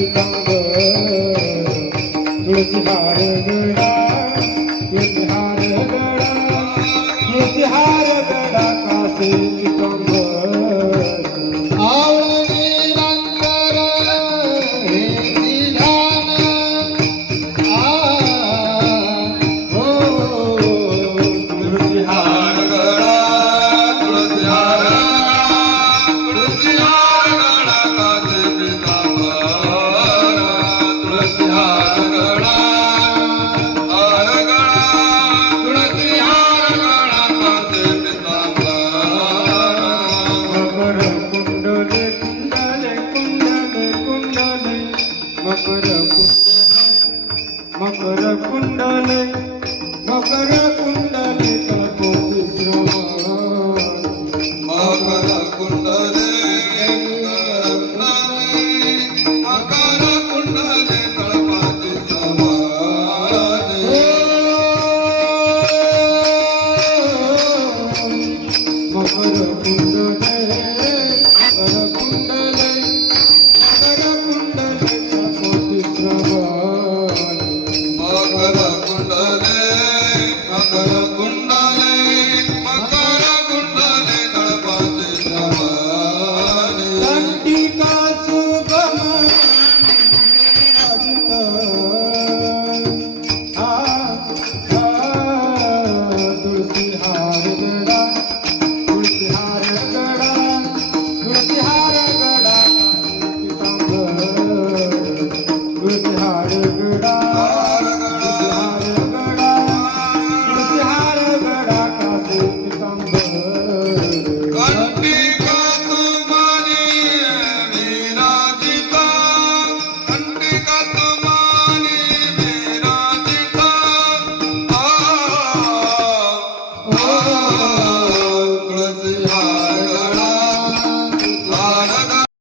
पितांबर तुळसी हार गळा तुळसी हार गळा तुळसी हार गळा कासे पितांबर आवळे निरंतर हे विधान हो तुळसी हार गळा तुळसी हार तुळसी हार गळा कासे पितांबर तुळसी हार गळा हार गळा तुळसी हार गळा कासे पितांबर कुंडले कुंडले कुंडले कुंडले मकर कुंडले मकर कुंडले